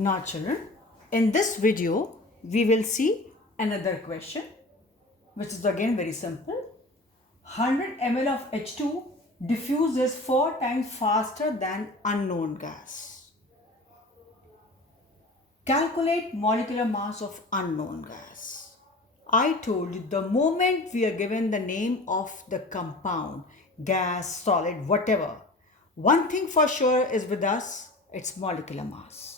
Now children, in this video, we will see another question, which is again very simple. 100 ml of H2 diffuses 4 times faster than unknown gas. Calculate molecular mass of unknown gas. I told you the moment we are given the name of the compound, gas, solid, whatever, one thing for sure is with us, it's molecular mass.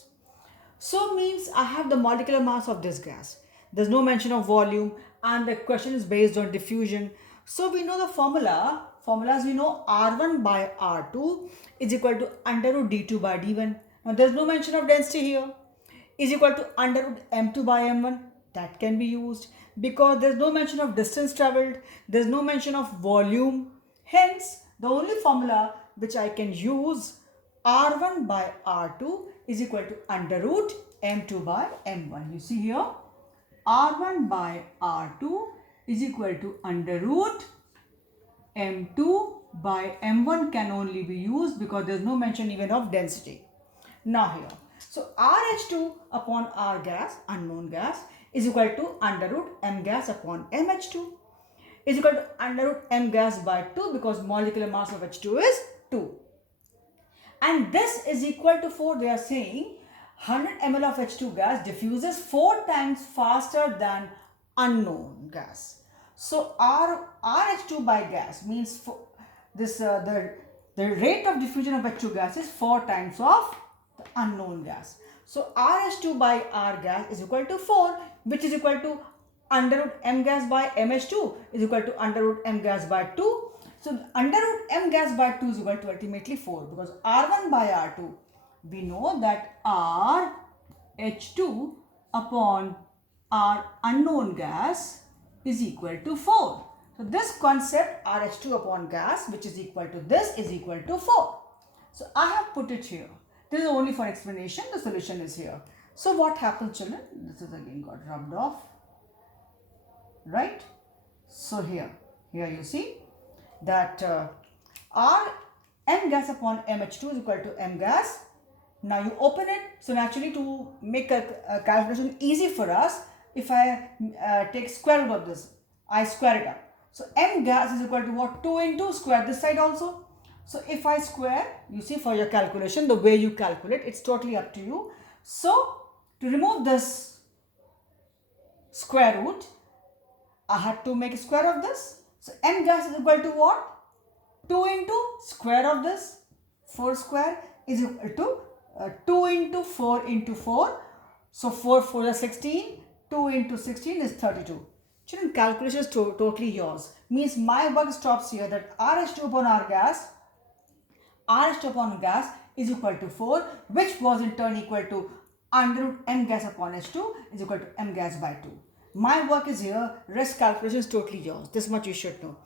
So means I have the molecular mass of this gas. There's no mention of volume and the question is based on diffusion. So we know the formulas we know R1 by R2 is equal to under root D2 by D1. Now there's no mention of density here. Is equal to under root M2 by M1. That can be used because there's no mention of distance traveled. There's no mention of volume. Hence, the only formula which I can use R1 by R2 is equal to under root M2 by M1. You see here, R1 by R2 is equal to under root M2 by M1 can only be used because there is no mention even of density. Now here, so RH2 upon R gas, unknown gas, is equal to under root M gas upon MH2 is equal to under root M gas by 2 because molecular mass of H2 is 2. And this is equal to 4. They are saying 100 ml of H2 gas diffuses 4 times faster than unknown gas. So RH2 by gas means the rate of diffusion of H2 gas is 4 times of the unknown gas. So RH2 by R gas is equal to 4, which is equal to under root M gas by MH2 is equal to under root M gas by 2. So under root M gas by 2 is equal to ultimately 4 because R1 by R2, we know that RH2 upon R unknown gas is equal to 4. So this concept RH2 upon gas, which is equal to this, is equal to 4. So I have put it here. This is only for explanation. The solution is here. So what happens, children? This is again got rubbed off. Right? So here you see that R M gas upon MH2 is equal to M gas. Now you open it. So naturally to make a calculation easy for us, if I take square root of this, I square it up. So M gas is equal to what? 2 into square this side also. So if I square, you see for your calculation, the way you calculate, it's totally up to you. So to remove this square root, I had to make a square of this. So M gas is equal to what? 2 into square of this. 4 square is equal to 2 into 4 into 4. So 4 4 is 16. 2 into 16 is 32. Children, calculation is totally yours. Means my work stops here that RH2 upon R gas, RH2 upon gas is equal to 4, which was in turn equal to under root M gas upon H2 is equal to M gas by 2. My work is here, rest calculation is totally yours. This much you should know.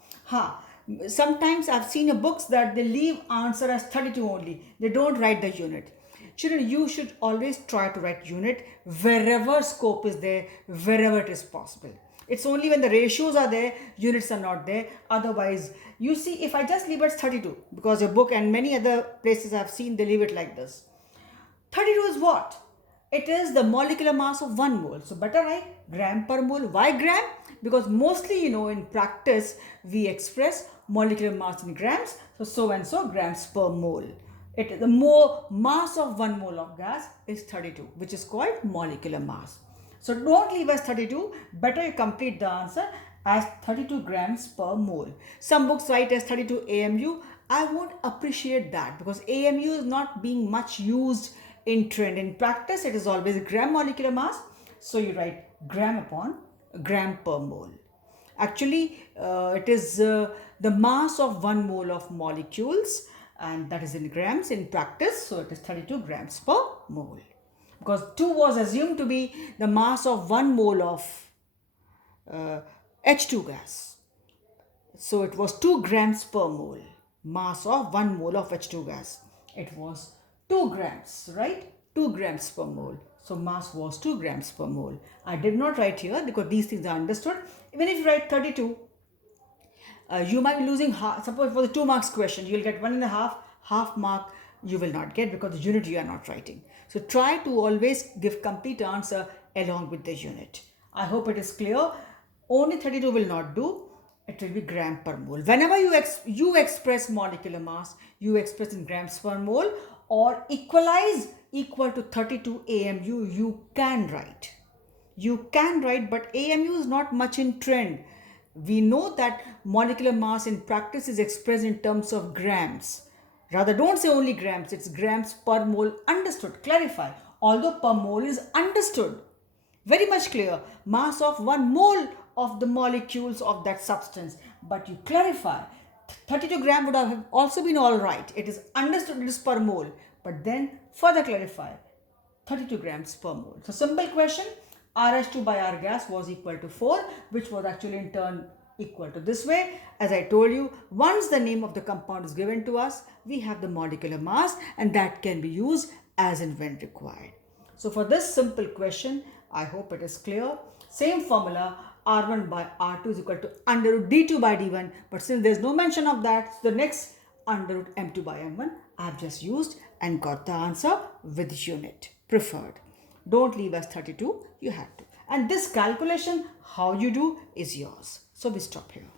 Sometimes I've seen in books that they leave answer as 32 only. They don't write the unit. Children, you should always try to write unit wherever scope is there, wherever it is possible. It's only when the ratios are there, units are not there. Otherwise, you see, if I just leave it as 32, because your book and many other places I've seen, they leave it like this. 32 is what? It is the molecular mass of 1 mole. So better write gram per mole. Why gram? Because mostly, in practice, we express molecular mass in grams. So and so grams per mole. The mass of 1 mole of gas is 32, which is called molecular mass. So don't leave as 32. Better you complete the answer as 32 grams per mole. Some books write as 32 AMU. I won't appreciate that because AMU is not being much used in trend. In practice, it is always gram molecular mass. So you write gram upon gram per mole. Actually, it is the mass of 1 mole of molecules, and that is in grams in practice. So it is 32 grams per mole. Because 2 was assumed to be the mass of 1 mole of H2 gas. So it was 2 grams per mole. Mass of 1 mole of H2 gas. It was 2 grams, right? 2 grams per mole. So mass was 2 grams per mole. I did not write here because these things are understood. Even if you write 32, you might be losing half. Suppose for the 2 marks question, you will get 1.5 half mark you will not get because the unit you are not writing. So try to always give complete answer along with the unit. I hope it is clear. Only 32 will not do. It will be gram per mole. Whenever you express molecular mass, you express in grams per mole or equalize equal to 32 AMU, you can write. You can write, but AMU is not much in trend. We know that molecular mass in practice is expressed in terms of grams. Rather, don't say only grams, it's grams per mole. Understood? Clarify. Although per mole is understood. Very much clear. Mass of 1 mole of the molecules of that substance. But you clarify. 32 gram would have also been all right. It is understood it is per mole. But then further clarify. 32 grams per mole. So simple question. RH2 by R gas was equal to 4, which was actually in turn equal to this way. As I told you, once the name of the compound is given to us, we have the molecular mass and that can be used as and when required. So for this simple question, I hope it is clear. Same formula, R1 by R2 is equal to under root D2 by D1. But since there is no mention of that, the next under root M2 by M1 I have just used and got the answer with unit preferred. Don't leave as 32, you had to. And this calculation, how you do, is yours. So we stop here.